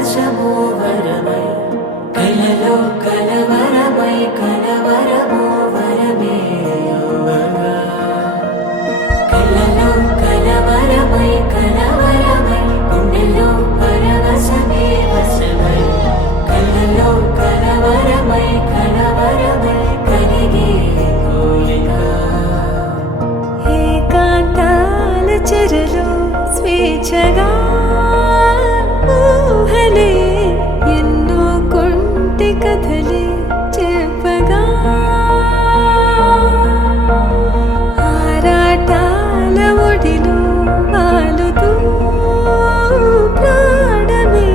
పరవశము వరమై కలలో కలవరమై కలవరము వరమే యోగగా కలలో కలవరమై కలవరమై గుండెలో పరవశమే వశమై కలలో కలవరమై కలవరమై కలిగే కోరిక ఏకాంతాల చెరలో స్వేచ్ఛగా ఊహలే ఎన్నో కొంటె కథలే చెప్పగా ఆరాటాల ఒడిలో వాలుతూ ప్రాణమే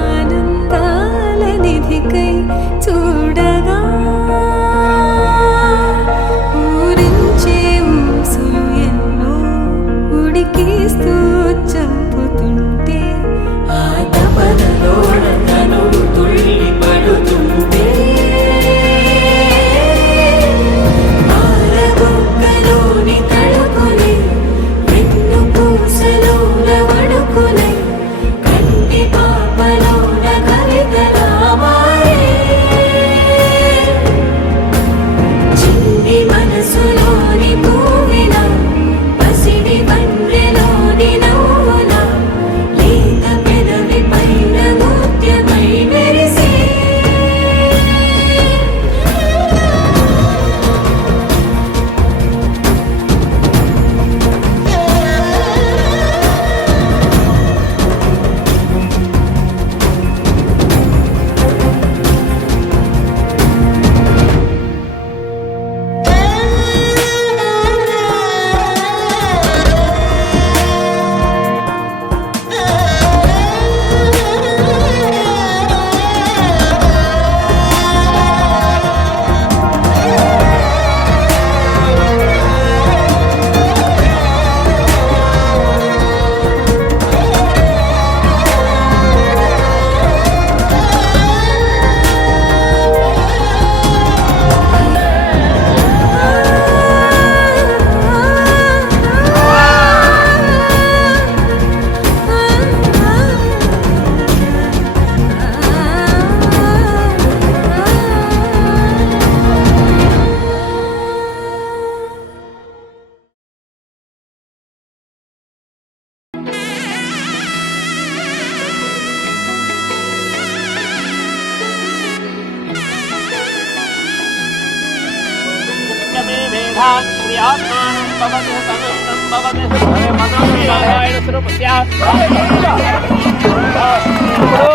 ఆనందాల నిధికై చూడగా ఊరించే ఊసులు ఎన్నో ఉడికిస్తూ చంపుతుంటే ఆ తపనలోన తనువు తుళ్ళి పడుతుంటే ఆరబొక్కలోని తడుకులే వెన్ను పూసలోన వడుకులే కంటి పాపలోన కవితలా మారే చిన్ని మనసులోని పూవిలా పసిడి బండ్రెలోని నవ్వులా లేత పెదవి పైన ముత్యమై మెరిసే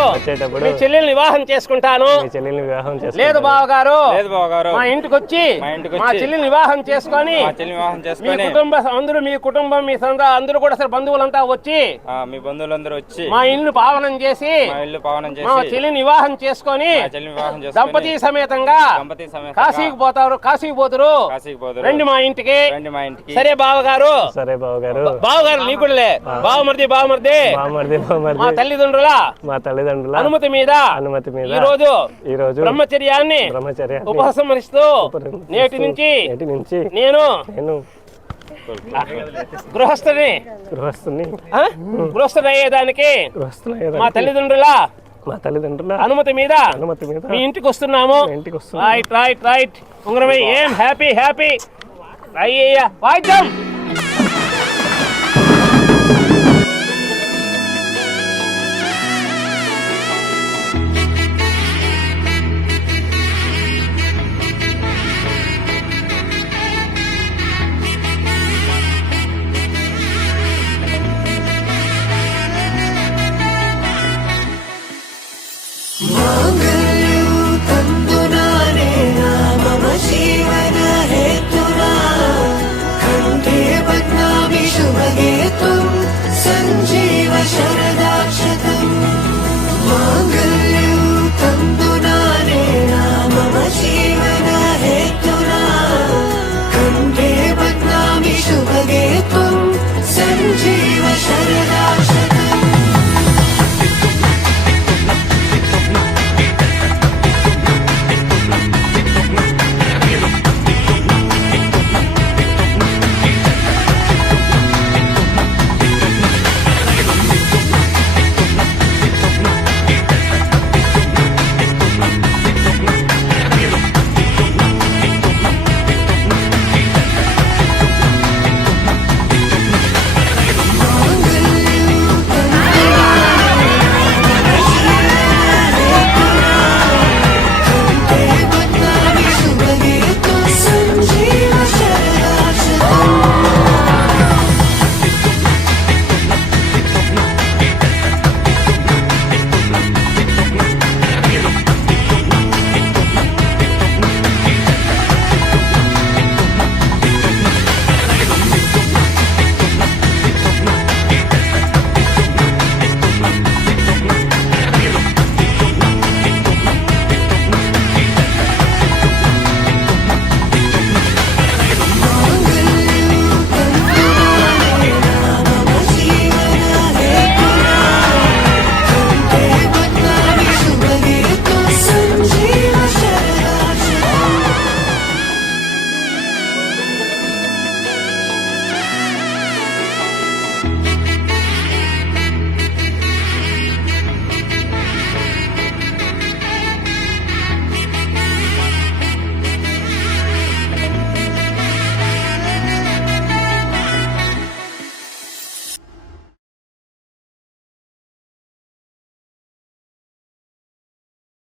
వచ్చేటప్పుడు మీ చెల్లెల్ని వివాహం చేసుకుంటాను. లేదు బావగారు, మా ఇంటికి వచ్చి మా చెల్లెల్ని వివాహం చేసుకొని మీ కుటుంబం మీ అందరూ కూడా అసలు బంధువులంతా వచ్చి మీ బంధువులందరూ వచ్చి మా ఇల్లు పావనం చేసి మా చెల్లిని వివాహం చేసుకొని దంపతి సమేతంగా కాశీకి పోతారు. రండి మా ఇంటికి. సరే బావగారు, బావగారు నీకు బావమర్ది మా తల్లిదండ్రుల అనుమతి మీద ఈ రోజు బ్రహ్మచర్యాన్ని ఉపసంహరిస్తూ నేటి నుంచి నేను గృహస్థుని అయ్యేదానికి మా తల్లిదండ్రుల అనుమతి మీద మీ ఇంటికి వస్తున్నాము. రైట్ ఉంగరమై ఏం హ్యాపీ అయ్యయ్యా వాయిద్యం. संजीव शरण